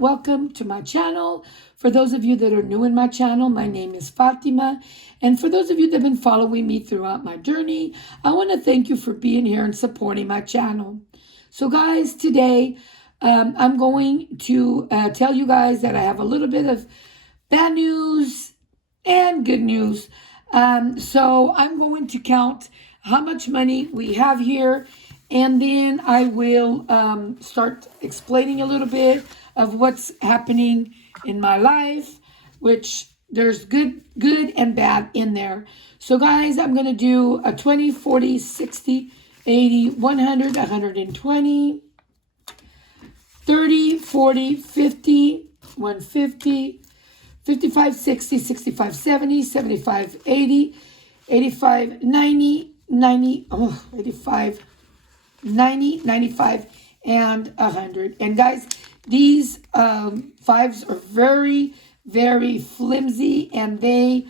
welcome to my channel. For those of you that are new in my channel, my name is Fatima. And for those of you that have been following me throughout my journey, I want to thank you for being here and supporting my channel. So guys, today I'm going to tell you guys that I have a little bit of bad news and good news. So I'm going to count how much money we have here, and then I will start explaining a little bit of what's happening in my life, which there's good and bad in there. So guys, I'm going to do a 20, 40, 60, 80, 100, 120, 30, 40, 50, 150, 55, 60, 65, 70, 75, 80, 85, 90, 85, 90, 95, and 100. And guys, these fives are very, very flimsy, and they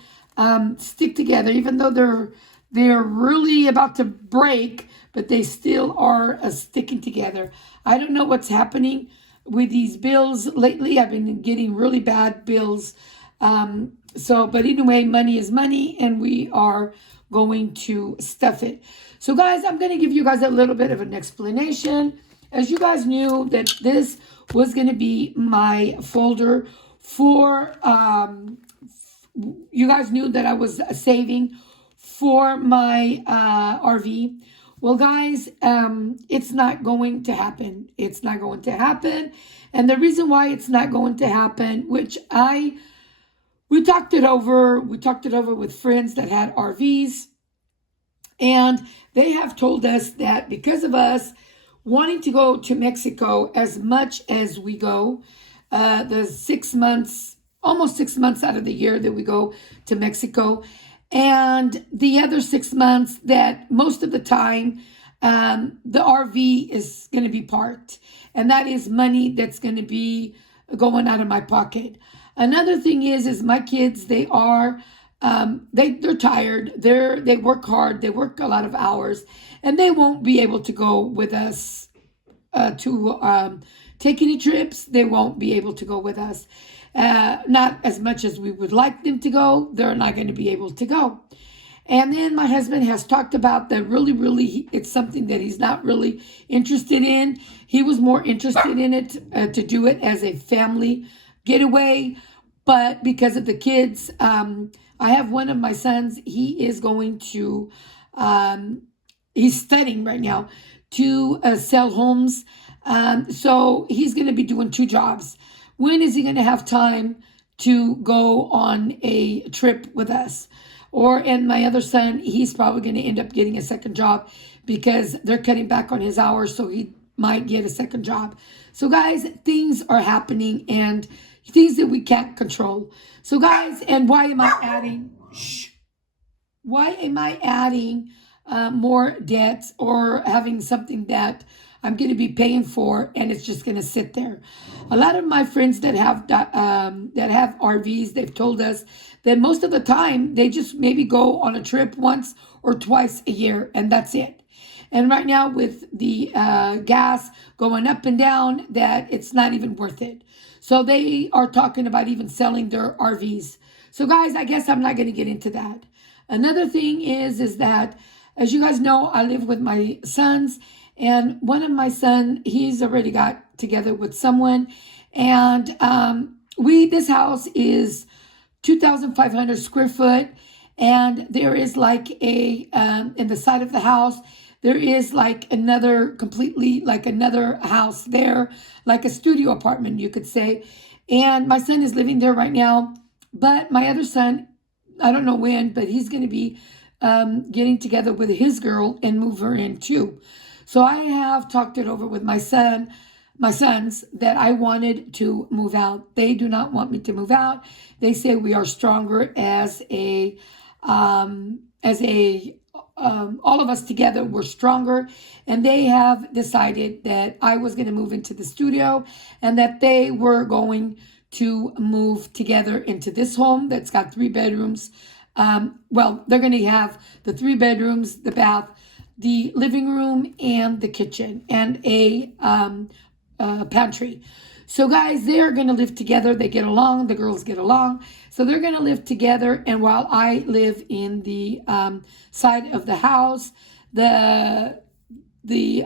stick together, even though they're really about to break, but they still are sticking together. I don't know what's happening with these bills lately. I've been getting really bad bills. But anyway, money is money, and we are going to stuff it. So guys, I'm going to give you guys a little bit of an explanation. As you guys knew that this was going to be my folder for, you guys knew that I was saving for my RV. Well, guys, it's not going to happen. It's not going to happen. And the reason why it's not going to happen, which we talked it over with friends that had RVs, and they have told us that because of us wanting to go to Mexico as much as we go, the 6 months, almost 6 months out of the year that we go to Mexico, and the other 6 months that most of the time the RV is going to be parked, and that is money that's going to be going out of my pocket. Another thing is my kids, they're tired. They work hard. They work a lot of hours, and they won't be able to go with us to take any trips. They won't be able to go with us. Not as much as we would like them to go. They're not going to be able to go. And then my husband has talked about that really, it's something that he's not really interested in. He was more interested in it to do it as a family getaway. But because of the kids, I have one of my sons, he is going to, he's studying right now to sell homes. So he's going to be doing 2 jobs. When is he going to have time to go on a trip with us? And my other son, he's probably going to end up getting a second job because they're cutting back on his hours, so he might get a second job. So guys, things are happening, and things that we can't control. So guys, and why am I adding? Why am I adding more debts or having something that I'm going to be paying for, and it's just going to sit there? A lot of my friends that have RVs, they've told us that most of the time they just maybe go on a trip once or twice a year, and that's it. And right now with the gas going up and down, that it's not even worth it. So they are talking about even selling their RVs. So guys, I guess I'm not going to get into that. Another thing is that, as you guys know, I live with my sons, and one of my son, he's already got together with someone, and this house is 2,500 square foot, and there is like in the side of the house, there is like another house there, like a studio apartment, you could say. And my son is living there right now, but my other son, I don't know when, but he's going to be getting together with his girl and move her in too. So I have talked it over with my sons, that I wanted to move out. They do not want me to move out. They say we are stronger as all of us together, we're stronger. And they have decided that I was going to move into the studio, and that they were going to move together into this home that's got 3 bedrooms. They're going to have the 3 bedrooms, the bath, the living room, and the kitchen, and a pantry. So guys, they are going to live together. They get along. The girls get along. So they're going to live together. And while I live in the side of the house, the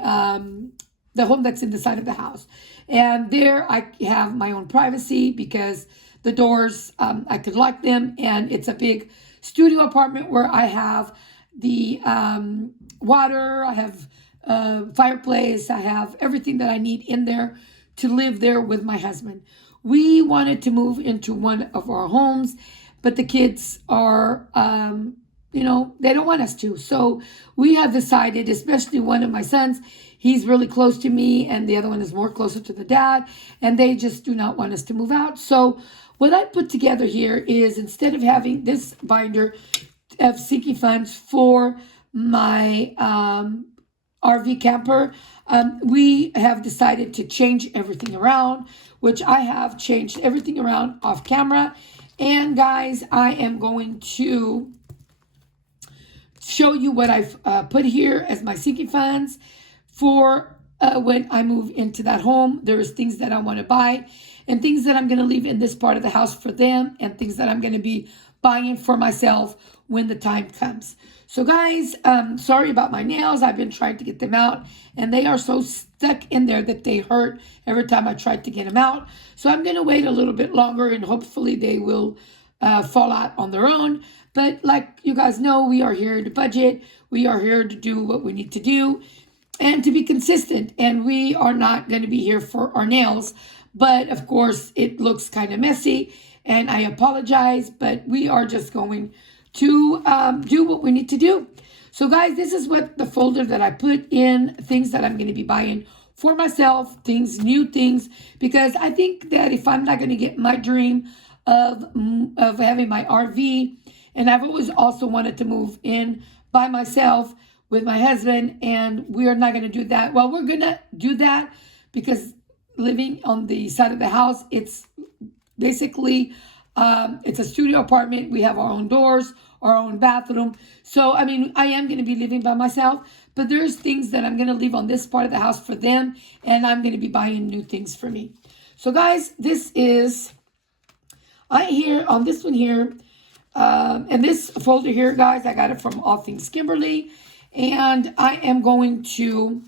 home that's in the side of the house. And there I have my own privacy because the doors, I could lock them. And it's a big studio apartment where I have the water, I have fireplace, I have everything that I need in there to live there with my husband. We wanted to move into one of our homes, but the kids are, they don't want us to. So we have decided, especially one of my sons, he's really close to me, and the other one is more closer to the dad, and they just do not want us to move out. So what I put together here is, instead of having this binder of sinking funds for my RV camper, we have decided to change everything around, which I have changed everything around off camera. And guys, I am going to show you what I've put here as my sinking funds for when I move into that home. There's things that I want to buy and things that I'm going to leave in this part of the house for them, and things that I'm going to be buying for myself when the time comes. So guys, sorry about my nails. I've been trying to get them out, and they are so stuck in there that they hurt every time I try to get them out. So I'm going to wait a little bit longer, and hopefully they will fall out on their own. But like you guys know, we are here to budget. We are here to do what we need to do and to be consistent. And we are not going to be here for our nails. But of course, it looks kind of messy, and I apologize, but we are just going to do what we need to do. So guys, this is what the folder that I put in things that I'm going to be buying for myself, new things, because I think that if I'm not going to get my dream of having my RV, and I've always also wanted to move in by myself with my husband, and we are not going to do that. Well, we're going to do that because living on the side of the house, it's basically it's a studio apartment. We have our own doors, our own bathroom. So, I mean, I am going to be living by myself, but there's things that I'm going to leave on this part of the house for them, and I'm going to be buying new things for me. So, guys, this is, here on this one here, and this folder here, guys, I got it from All Things Kimberly, and I am going to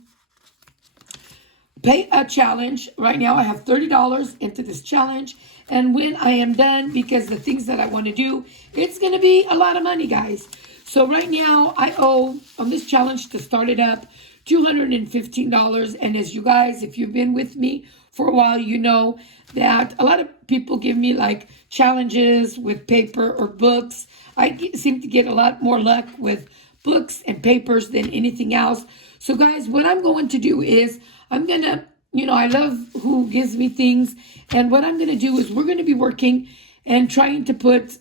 pay a challenge. Right now I have $30 into this challenge, and when I am done, because the things that I want to do, it's going to be a lot of money, guys. So right now I owe on this challenge to start it up $215. And as you guys, if you've been with me for a while, you know that a lot of people give me like challenges with paper or books. I seem to get a lot more luck with books and papers than anything else. So guys, what I'm going to do is I'm going to, I love who gives me things. And what I'm going to do is we're going to be working and trying to put,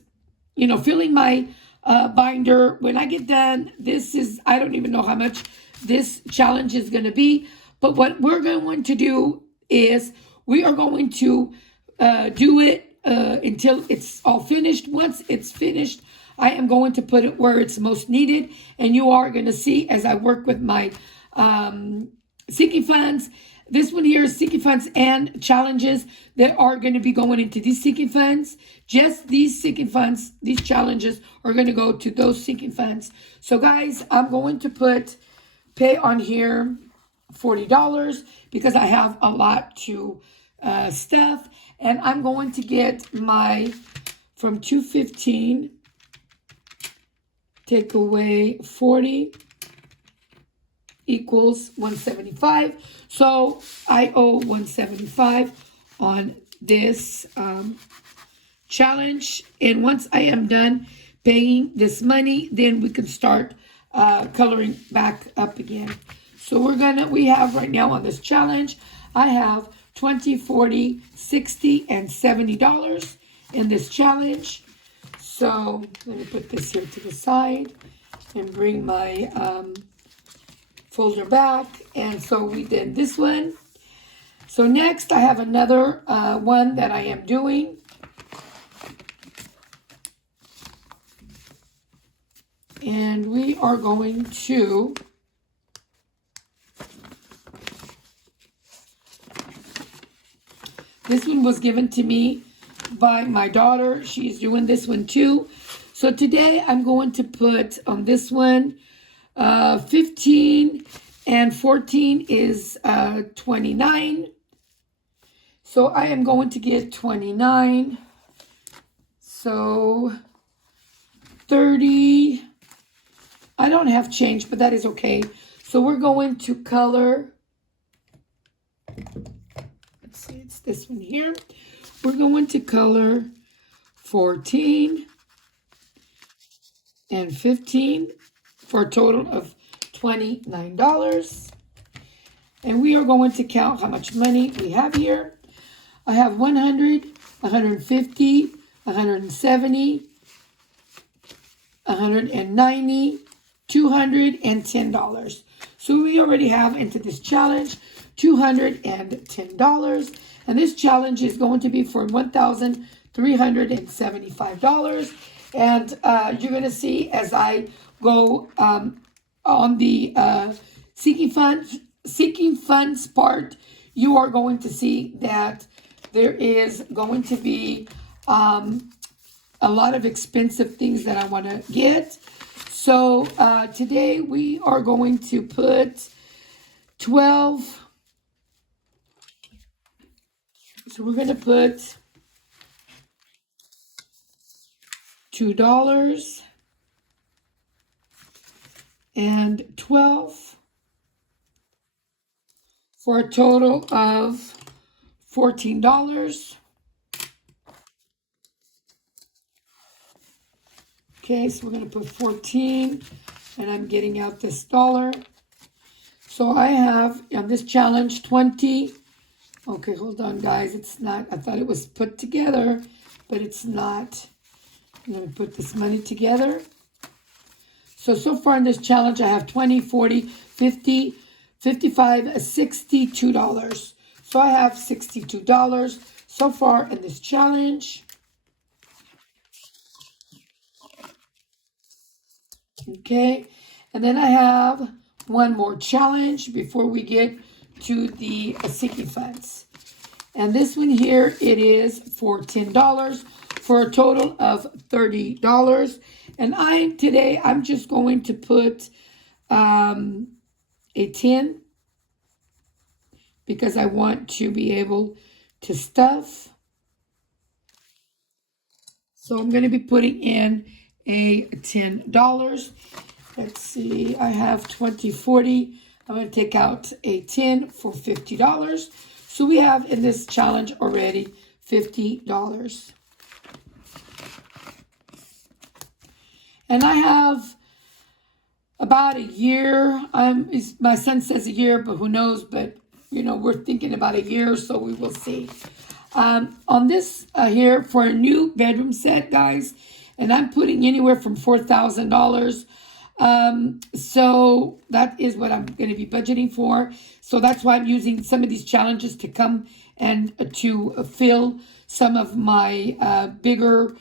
filling my binder. When I get done, I don't even know how much this challenge is going to be. But what we're going to do is we are going to do it until it's all finished. Once it's finished, I am going to put it where it's most needed. And you are going to see as I work with my sinking funds. This one here is sinking funds and challenges that are going to be going into these sinking funds. Just these sinking funds, these challenges are going to go to those sinking funds. So guys, I'm going to pay on here $40 because I have a lot to stuff. And I'm going to get from 215, take away 40 equals 175. So I owe 175 on this challenge. And once I am done paying this money, then we can start coloring back up again. So we have right now on this challenge, I have $20, $40, $60, and $70 in this challenge. So let me put this here to the side and bring my folder back. And so we did this one. So next I have another one that I am doing. And we are going to This one was given to me by my daughter. She's doing this one too. So today I'm going to put on this one 15 and 14 is 29. So I am going to get 29. So 30. I don't have change, but that is okay. So we're going to color. Let's see, it's this one here. We're going to color 14 and 15 for a total of $29. And we are going to count how much money we have here. I have 100, 150, 170, 190, $210. So we already have into this challenge $210. And this challenge is going to be for $1,375. And you're going to see as I go on the seeking funds part, you are going to see that there is going to be a lot of expensive things that I want to get. So today we are going to put 12. So we're going to put $2 and 12 for a total of $14. Okay, so we're going to put 14, and I'm getting out this dollar. So I have on this challenge 20. Okay, hold on, guys. It's not, I thought it was put together, but it's not. Let me put this money together. So far in this challenge, I have 20, 40, 50, 55, $62. So I have $62 so far in this challenge. Okay, and then I have one more challenge before we get to the seeking funds. And this one here, it is for $10 for a total of $30. And today I'm just going to put a 10 because I want to be able to stuff. So I'm going to be putting in a $10. Let's see, I have 20, 40. I'm going to take out a 10 for $50. So we have in this challenge already $50. And I have about a year. My son says a year, but who knows? But, we're thinking about a year, so we will see. On this here for a new bedroom set, guys, and I'm putting anywhere from $4,000. So that is what I'm going to be budgeting for. So that's why I'm using some of these challenges to come and to fill some of my bigger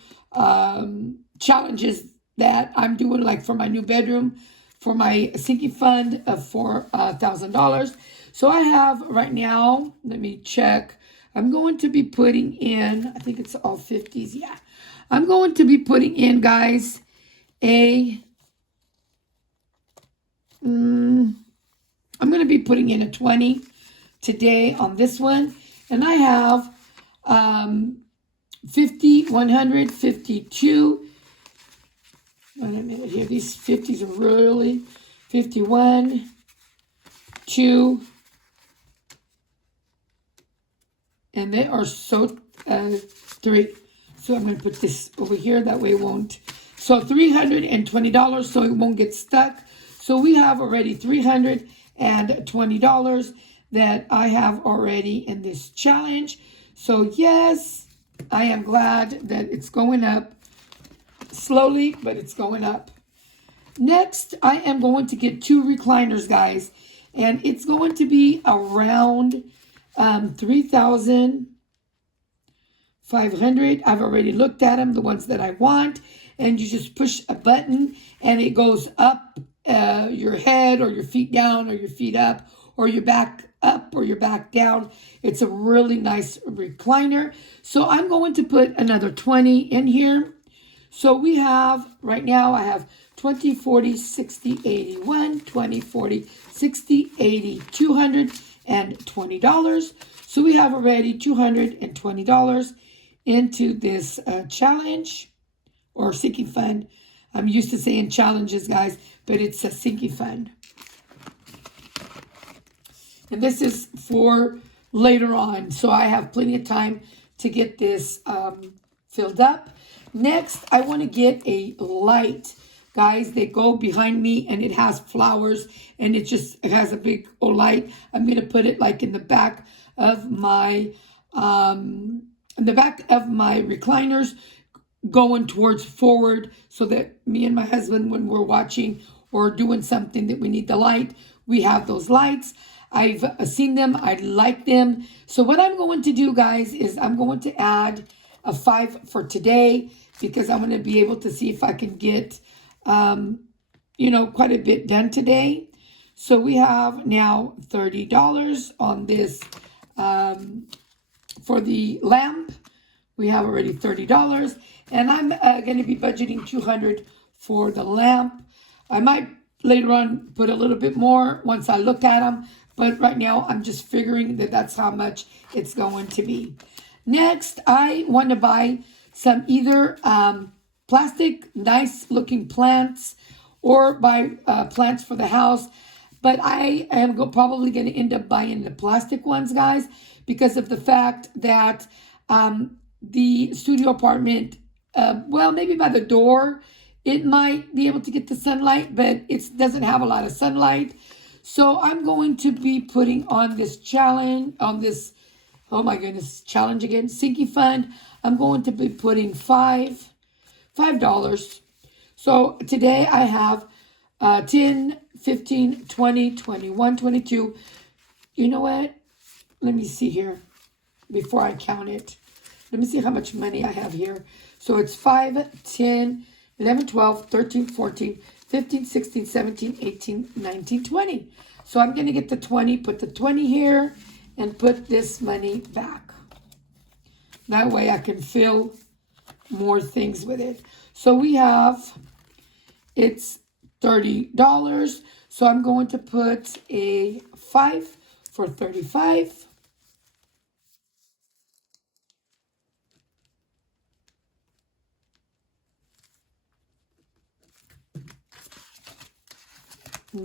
challenges that I'm doing, like for my new bedroom, for my sinking fund of $4,000. So I have right now, let me check. I'm going to be putting in, I think it's all 50s. Yeah. I'm going to be putting in, guys, I'm going to be putting in a 20 today on this one. And I have 50, 100, 52. Wait a minute here. These 50s are really 51, 2. And they are so 3. So I'm going to put this over here. That way it won't. So $320 so it won't get stuck. So we have already $320 that I have already in this challenge. So yes, I am glad that it's going up slowly, but it's going up. Next, I am going to get 2 recliners, guys. And it's going to be around 3,500. I've already looked at them, the ones that I want. And you just push a button and it goes up your head or your feet down or your feet up or your back up or your back down. It's a really nice recliner. So I'm going to put another 20 in here. So we have, right now I have 20, 40, 60, 81, 20, 40, 60, 80, $220. So we have already $220 into this challenge or sinking fund. I'm used to saying challenges, guys, but it's a sinking fund. And this is for later on, so I have plenty of time to get this filled up. Next, I want to get a light. Guys, they go behind me and it has flowers and it has a big old light. I'm going to put it like in the back of my recliners, going towards forward, so that me and my husband, when we're watching or doing something that we need the light, we have those lights. I've seen them. I like them. So what I'm going to do, guys, is I'm going to add a 5 for today, because I'm going to be able to see if I can get, quite a bit done today. So we have now $30 on this for the lamp. We have already $30, and I'm going to be budgeting $200 for the lamp. I might later on put a little bit more once I look at them, but right now I'm just figuring that that's how much it's going to be. Next, I want to buy some either plastic, nice looking plants, or buy plants for the house. But I am probably going to end up buying the plastic ones, guys, because of the fact that the studio apartment, maybe by the door, it might be able to get the sunlight, but it doesn't have a lot of sunlight. So I'm going to be putting on this challenge, oh my goodness, challenge again, sinking fund. I'm going to be putting $5. So today I have 10, 15, 20, 21, 22. You know what? Let me see here before I count it. Let me see how much money I have here. So it's 5, 10, 11, 12, 13, 14, 15, 16, 17, 18, 19, 20. So I'm going to get the 20, put the 20 here, and put this money back. That way I can fill more things with it. So we have, it's $30. So I'm going to put a 5 for 35.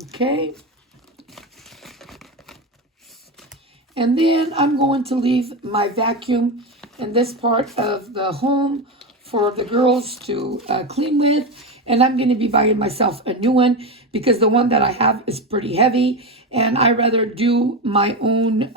Okay. And then I'm going to leave my vacuum in this part of the home for the girls to clean with. And I'm going to be buying myself a new one, because the one that I have is pretty heavy. And I rather do my own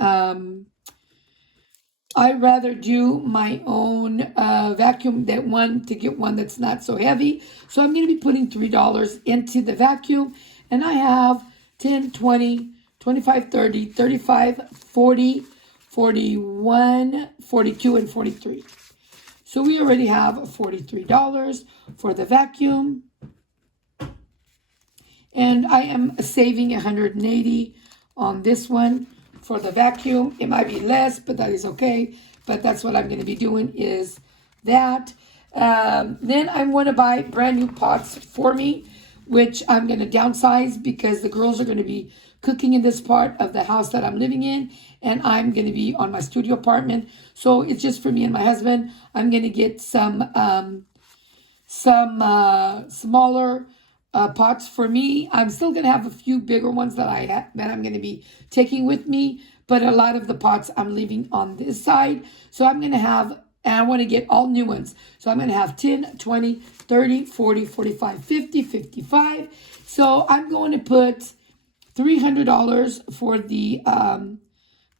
vacuum to get one that's not so heavy. So I'm going to be putting $3 into the vacuum. And I have 10, 20, 25, 30, 35, 40, 41, 42, and 43. So we already have $43 for the vacuum. And I am saving $180 on this one for the vacuum. It might be less, but that is okay. But that's what I'm going to be doing, is that. Then I want to buy brand new pots for me, which I'm going to downsize, because the girls are going to be cooking in this part of the house that I'm living in, and I'm going to be on my studio apartment. So it's just for me and my husband. I'm going to get some smaller pots for me. I'm still going to have a few bigger ones that I'm going to be taking with me, but a lot of the pots I'm leaving on this side. So I'm going to have, and I want to get all new ones. So I'm going to have 10, 20, 30, 40, 45, 50, 55. So I'm going to put $300 for the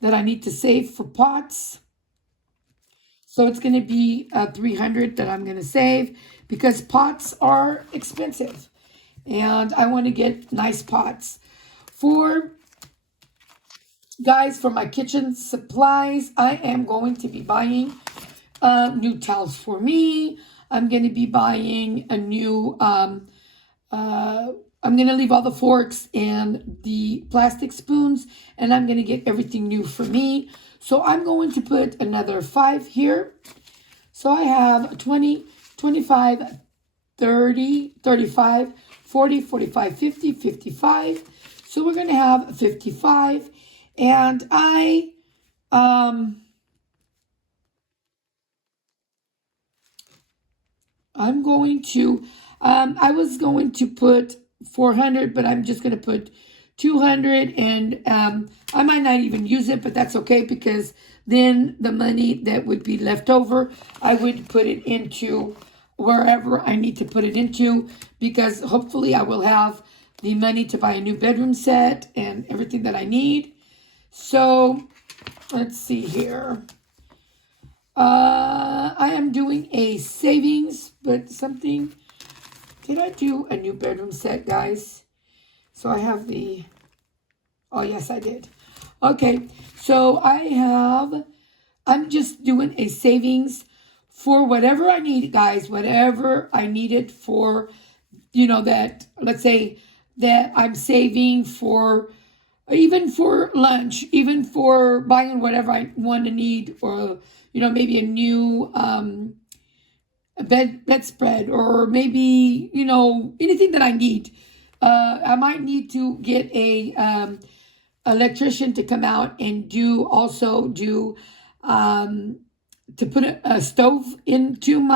that I need to save for pots. So it's going to be $300 that I'm going to save, because pots are expensive, and I want to get nice pots. For my kitchen supplies, I am going to be buying new towels for me. I'm going to be buying a new I'm going to leave all the forks and the plastic spoons, and I'm going to get everything new for me. So I'm going to put another 5 here. So I have 20, 25, 30, 35, 40, 45, 50, 55. So we're going to have 55. And I'm going to, I was going to put 400, but I'm just going to put 200, and I might not even use it, but that's okay, because then the money that would be left over, I would put it into wherever I need to put it into, because hopefully I will have the money to buy a new bedroom set and everything that I need. So let's see here. I am doing a savings, but something, did I do a new bedroom set, guys? So I have the, oh yes, I did. Okay, so I'm just doing a savings for whatever I need, guys, whatever I need it for, that, let's say that I'm saving for, even for lunch, even for buying whatever I want to need, or maybe a new a bedspread, or maybe anything that I need. I might need to get a electrician to come out and do to put a stove into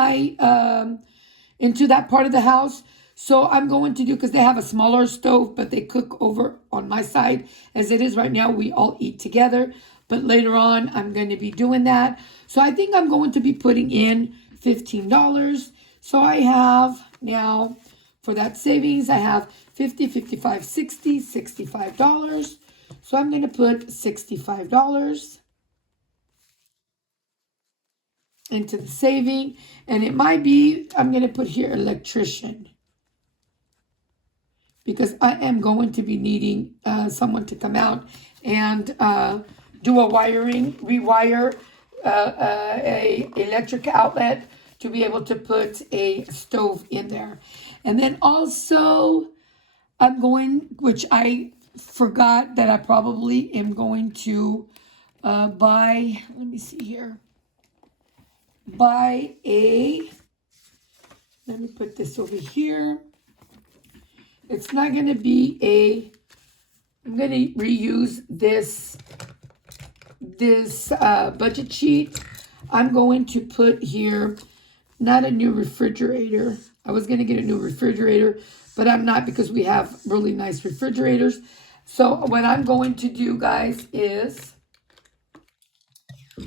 that part of the house. So I'm going to do, because they have a smaller stove, but they cook over on my side. As it is right now, we all eat together. But later on, I'm going to be doing that. So I think I'm going to be putting in $15. So I have now, for that savings, I have 50, 55, 60, $65. So I'm going to put $65 into the saving. And it might be, I'm going to put here electrician, because I am going to be needing someone to come out and do a rewire a electric outlet to be able to put a stove in there. And then also I'm going, which I forgot that I probably am going to buy, let me see here, let me put this over here. It's not going to be I'm going to reuse this budget sheet. I'm going to put here, not a new refrigerator. I was going to get a new refrigerator, but I'm not, because we have really nice refrigerators. So what I'm going to do, guys, is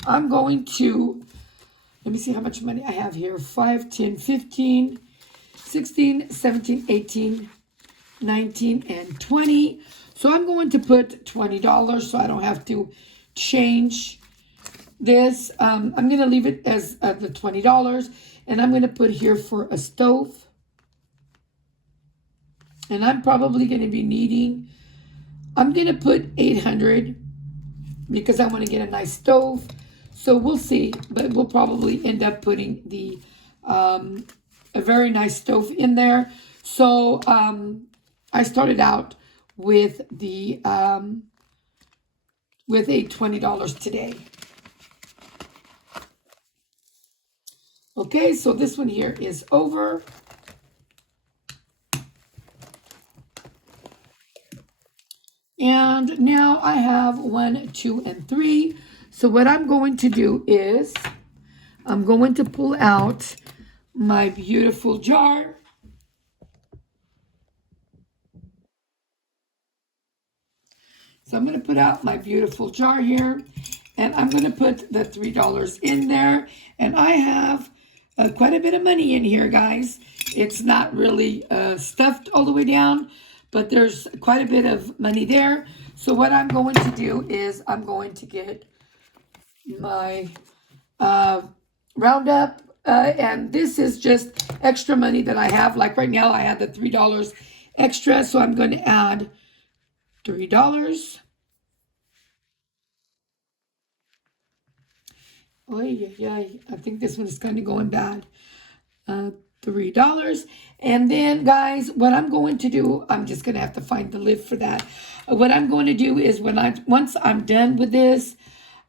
I'm going to, let me see how much money I have here. 5, 10, 15, 16, 17, 18, 19, and 20. So I'm going to put $20 so I don't have to change this. I'm going to leave it as the $20, and I'm going to put here for a stove. And I'm probably going to be needing, I'm going to put 800, because I want to get a nice stove. So we'll see, but we'll probably end up putting a very nice stove in there. So I started out with with a $20 today. Okay, so this one here is over. And now I have 1, 2, and 3. So what I'm going to do is I'm going to pull out my beautiful jar. So I'm going to put out my beautiful jar here, and I'm going to put the $3 in there. And I have quite a bit of money in here, guys. It's not really stuffed all the way down, but there's quite a bit of money there. So what I'm going to do is I'm going to get my roundup, and this is just extra money that I have. Like right now I had the $3 extra, so I'm going to add $3. Oh yeah, I think this one is kind of going bad. $3. And then, guys, what I'm going to do, I'm just going to have to find the lid for that. What I'm going to do is once I'm done with this,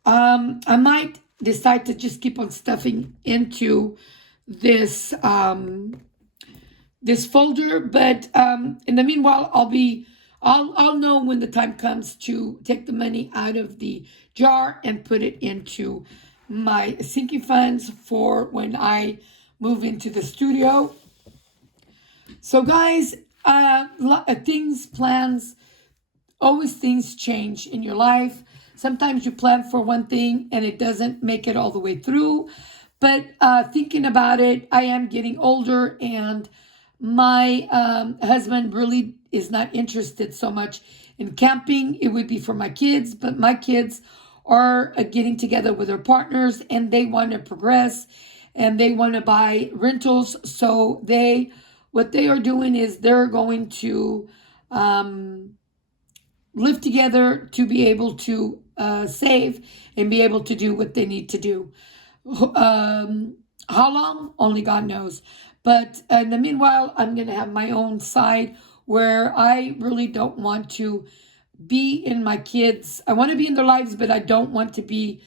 I might decide to just keep on stuffing into this this folder. But in the meanwhile, I'll know when the time comes to take the money out of the jar and put it into my sinking funds for when I move into the studio. So, guys, plans, always things change in your life. Sometimes you plan for one thing and it doesn't make it all the way through. But thinking about it, I am getting older, and my husband really is not interested so much in camping. It would be for my kids, but my kids are getting together with their partners, and they want to progress, and they want to buy rentals. So what they are doing is they're going to live together to be able to save and be able to do what they need to do. How long? Only God knows. But in the meanwhile, I'm going to have my own side where I really don't want to be in my kids. I want to be in their lives, but I don't want to be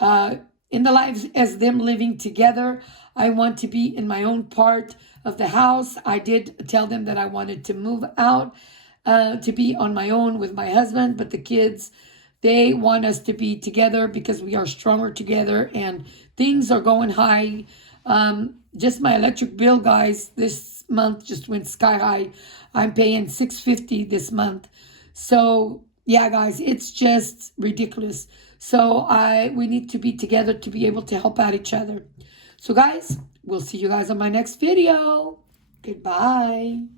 in the lives as them living together. I want to be in my own part of the house. I did tell them that I wanted to move out to be on my own with my husband, but the kids, they want us to be together because we are stronger together, and things are going high. Just my electric bill, guys, this month just went sky high. I'm paying $650 this month. So yeah, guys, it's just ridiculous. So we need to be together to be able to help out each other. So guys, we'll see you guys on my next video. Goodbye.